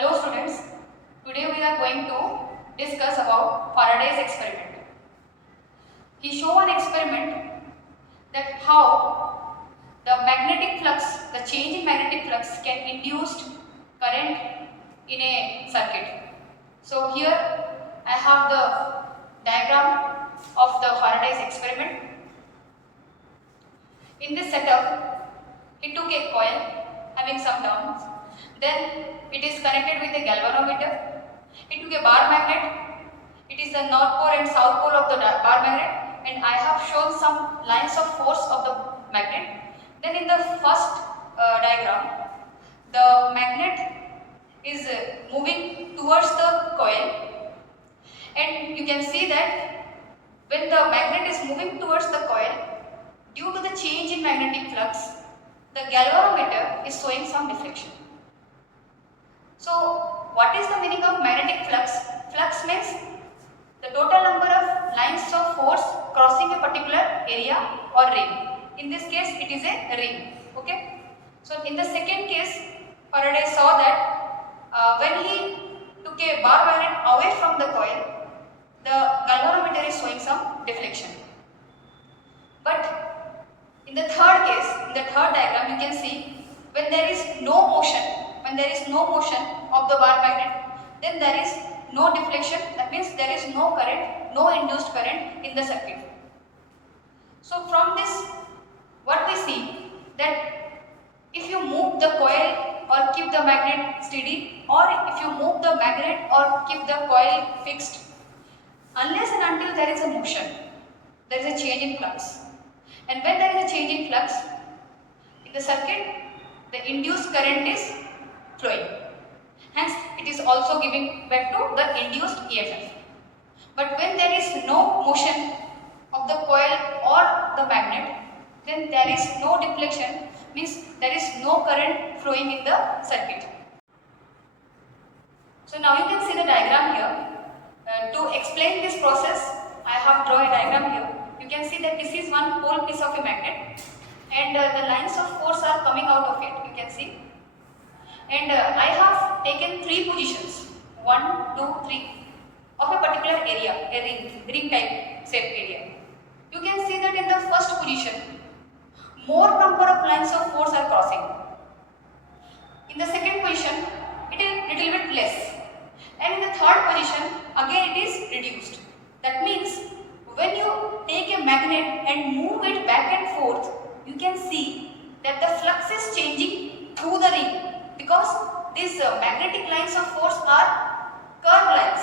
Hello students, today we are going to discuss about Faraday's experiment. He showed an experiment that how the magnetic flux, the change in magnetic flux can induce current in a circuit. So here I have the diagram of the Faraday's experiment. In this setup, he took a coil having some turns. Then it is connected with a galvanometer. He took a bar magnet. It is the north pole and south pole of the bar magnet, and I have shown some lines of force of the magnet. Then in the first diagram, the magnet is moving towards the coil, and you can see that when the magnet is moving towards the coil, due to the change in magnetic flux, the galvanometer is showing some deflection. So, what is the meaning of magnetic flux? Flux means the total number of lines of force crossing a particular area or ring. In this case, it is a ring. Okay. So, in the second case, Faraday saw that when he took a bar magnet away from the coil, the galvanometer is showing some deflection. But in the third case, in the third diagram, you can see when there is no motion, of the bar magnet, then there is no deflection. That means there is no current, no induced current in the circuit. So from this, what we see that if you move the coil or keep the magnet steady, or if you move the magnet or keep the coil fixed, unless and until there is a motion, there is a change in flux. And when there is a change in flux in the circuit, the induced current is flowing. Hence, it is also giving back to the induced EMF. But when there is no motion of the coil or the magnet, then there is no deflection, means there is no current flowing in the circuit. So now you can see the diagram here. To explain this process, I have drawn a diagram here. You can see that this is one whole piece of a magnet, and the lines of force are coming out of it, you can see. And I have taken three positions, 1, 2, 3 of a particular area, a ring type shape area. You can see that in the first position, more number of lines of force are crossing. In the second position, it is little bit less. And in the third position, again it is reduced. That means when you take a magnet and move it back and forth, you can see that the flux is changing through the ring, because these magnetic lines of force are curved lines.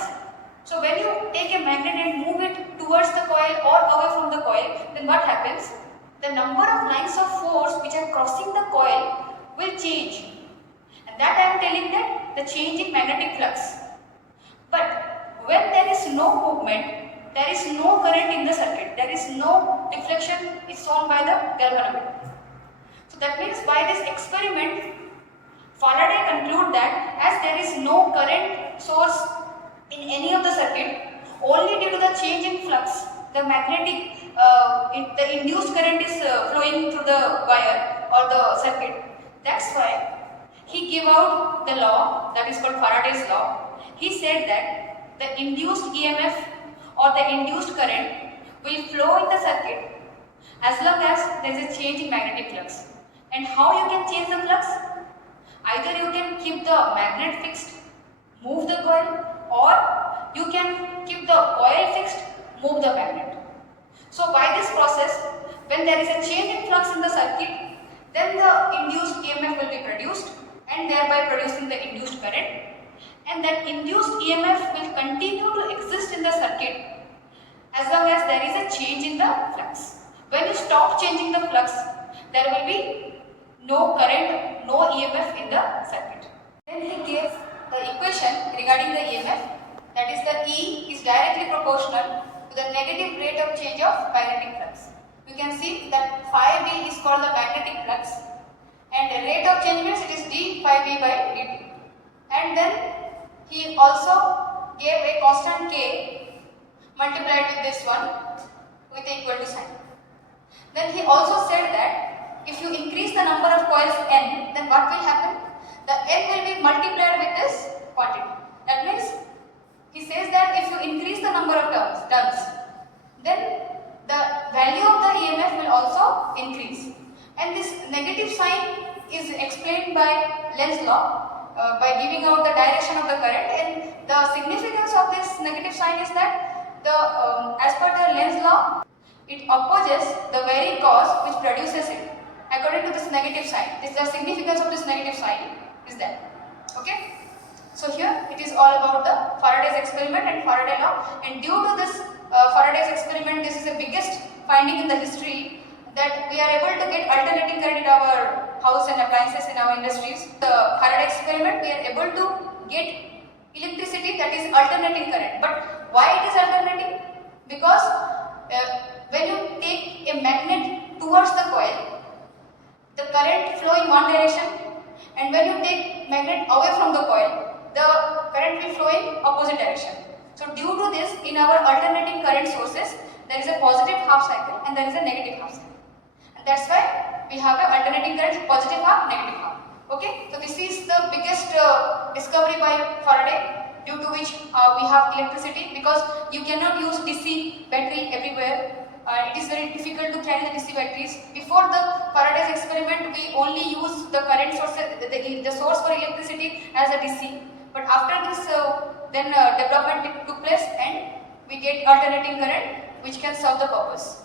So when you take a magnet and move it towards the coil or away from the coil, then what happens? The number of lines of force which are crossing the coil will change. And that I am telling that the change in magnetic flux. But when there is no movement, there is no current in the circuit, there is no deflection is shown by the galvanometer. So that means by this experiment, Faraday conclude that as there is no current source in any of the circuit, only due to the change in flux, the magnetic, the induced current is flowing through the wire or the circuit. That's why he gave out the law that is called Faraday's law. He said that the induced EMF or the induced current will flow in the circuit as long as there is a change in magnetic flux. And how you can change the flux? Either you can keep the magnet fixed, move the coil, or you can keep the coil fixed, move the magnet. So by this process, when there is a change in flux in the circuit, then the induced EMF will be produced, and thereby producing the induced current. And that induced EMF will continue to exist in the circuit as long as there is a change in the flux. When you stop changing the flux, there will be no current, no EMF in the circuit. Then he gave the equation regarding the EMF, that is the E is directly proportional to the negative rate of change of magnetic flux. You can see that phi B is called the magnetic flux, and the rate of change means it is d phi B by dt. And then he also gave a constant K multiplied with this one with the equal to sign. Then he also said that if you increase the number of coils n, then what will happen? The n will be multiplied with this quantity. That means he says that if you increase the number of turns, then the value of the EMF will also increase. And this negative sign is explained by Lenz's law by giving out the direction of the current, and the significance of this negative sign is that as per the Lenz's law, it opposes the very cause which produces it. According to this negative sign, this the significance of this negative sign is that. Okay. So here it is all about the Faraday's experiment and Faraday law, and due to this Faraday's experiment, this is the biggest finding in the history that we are able to get alternating current in our house and appliances in our industries. The Faraday experiment, we are able to get electricity that is alternating current. But why it is alternating? Because when you take a magnet towards the coil, the current flow in one direction, and when you take magnet away from the coil, the current will flow in opposite direction. So due to this, in our alternating current sources, there is a positive half cycle and there is a negative half cycle. And that's why we have an alternating current, positive half, negative half. Okay, so this is the biggest discovery by Faraday, due to which we have electricity, because you cannot use DC battery everywhere. It is very difficult to carry the DC batteries. Before the Faraday's experiment, we only use the current source, the source for electricity as a DC. But after this, then development took place, and we get alternating current which can serve the purpose.